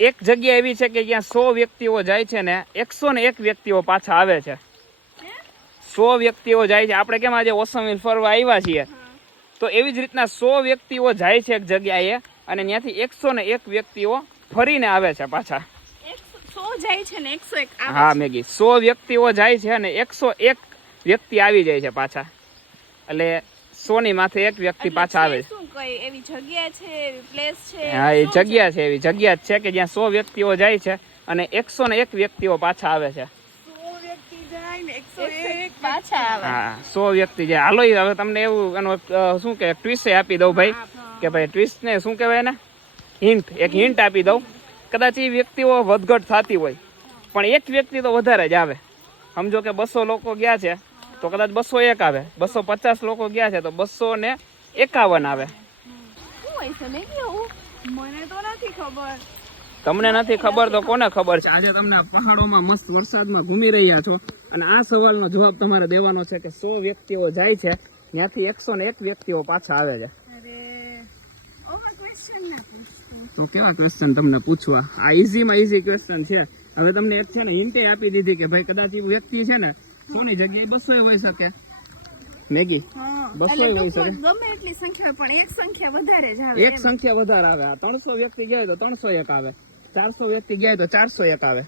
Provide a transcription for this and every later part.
એક જગ્યા એવી છે કે જ્યાં સો વ્યક્તિઓ જાય છે ને એકસો ને એક વ્યક્તિઓ પાછા આવે છે. સો વ્યક્તિઓ જાય છે. આપણે કેમ આજે ઓસમ હિલ ફરવા આવ્યા છીએ? તો એવી જ રીતના સો વ્યક્તિઓ જાય છે એક જગ્યાએ અને ત્યાંથી એકસો ને એક વ્યક્તિઓ ફરીને આવે છે પાછા. હા મેગી. સો વ્યક્તિઓ જાય છે અને એકસો એક વ્યક્તિ આવી જાય છે પાછા. એટલે સો ની માથે એક વ્યક્તિ પાછા આવે છે કઈ એવી જગ્યા છે એવી પ્લેસ છે? હા એ જગ્યા છે? એવી જગ્યા જ છે કે જ્યાં સો વ્યક્તિઓ જાય છે અને એકસો ને એક વ્યક્તિઓ પાછા આવે છે. સો વ્યક્તિ જાય ને એકસો એક પાછા આવે. હા સો વ્યક્તિ જાય. હાલો હવે તમને એવું એનો શું કે ટ્વિસ્ટ આપી દઉં ભાઈ. કે ભાઈ ટ્વિસ્ટ ને શું કહેવાય ને હિન્ટ એક હિન્ટ આપી દઉં. કદાચ એ વ્યક્તિઓ વધઘટ થતી હોય પણ એક વ્યક્તિ તો વધારે જ આવે. સમજો કે બસો લોકો ગયા છે તો કદાચ બસો એક આવે. બસો પચાસ લોકો ગયા છે તો બસો ને એકાવન આવે. હોય છે મેં કેવું મને તો નથી ખબર. તમને નથી ખબર તો કોને ખબર છે? આજે તમને પહાડોમાં મસ્ત વરસાદમાં ઘૂમી રહ્યા છો અને આ સવાલનો જવાબ તમારે દેવાનો છે કે સો વ્યક્તિઓ જાય છે ત્યાંથી એકસો ને એક વ્યક્તિઓ પાછા આવે છે. અરે ક્વેશ્ચન ના તો કેવા ક્વેશ્ચન તમને પૂછવા? આ ઈઝીમાં ઈઝી ક્વેશ્ચન છે. હવે તમને એક છે ને હિન્ટે આપી દીધી કે ભાઈ કદાચ એ વ્યક્તિ છે ને સોની જગ્યાએ બસો હોઈ શકે. મેગી? બસો ગમે એટલી સંખ્યા પણ એક સંખ્યા વધારે જ આવે એક સંખ્યા વધારે આવે. આ ત્રણસો વ્યક્તિ ગયા તો ત્રણસો એક આવે. ચારસો વ્યક્તિ ગયા તો ચારસો એક આવે.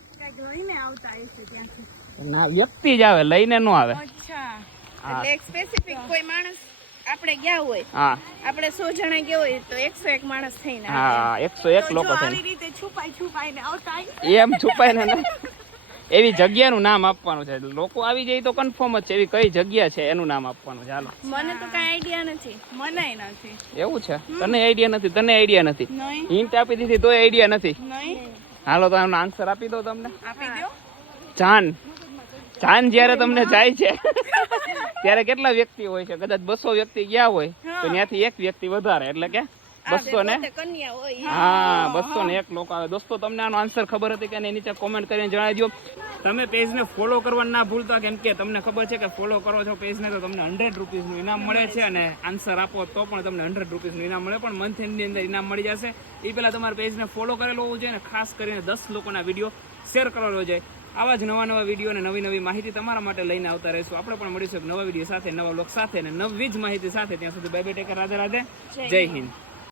ના વ્યક્તિ જ આવે લઈને નો આવે. અચ્છા. એક સ્પેસિફિક કોઈ માણસ આપણે ગયા હોય હા. આપણે સો જણા ગયા હોય તો એકસો એક માણસ થઈને. હા એકસો એક લોકો થઈને. રીતે છુપાઈ છુપાઈને આવતા એમ છુપાય ને ના. એવી જગ્યાનું નામ આપવાનું છે. લોકો આવી જાય તો કન્ફર્મ જ છે એવી કઈ જગ્યા છે એનું નામ આપવાનું છે. હાલો. મને તો કઈ આઈડિયા નથી. મને નથી. એવું છે? તને આઈડિયા નથી તને આઈડિયા નથી. હિન્ટ આપી દીધી તોય આઈડિયા નથી. હાલો તો એનો આન્સર આપી દો તમને. આપી દો ચાંદ ચાંદ જ્યારે તમને જાય છે ત્યારે કેટલા વ્યક્તિ હોય છે? કદાચ બસો વ્યક્તિ ગયા હોય તો ત્યાંથી એક વ્યક્તિ વધારે એટલે કે? બસો ને હા બસો ને એક લોકો આવે. દોસ્તો તમને આનો આન્સર ખબર હતી કે નીચે કોમેન્ટ કરીને જણાવી દો તમે પેજને ફોલો કરવા ના ભૂલતા કેમ કે તમને ખબર છે કે ફોલો કરો છો પેજને તો તમને હંડ્રેડ રૂપીસનું ઇનામ મળે છે અને આન્સર આપો તો પણ તમને હંડ્રેડ રૂપીસનું ઇનામ મળે. પણ મંથ એન્ડની અંદર ઇનામ મળી જશે. એ પહેલાં તમારે પેજને ફોલો કરેલો હોવું જોઈએ અને ખાસ કરીને દસ લોકોના વીડિયો શેર કરેલો જોઈએ આવા જ નવા નવા વીડિયો અને નવી નવી માહિતી તમારા માટે લઈને આવતા રહીશું. આપણે પણ મળીશું નવા વીડિયો સાથે નવા લોક સાથે અને નવી જ માહિતી સાથે. ત્યાં સુધી bye bye take care Radhe Radhe. જય હિન્દ.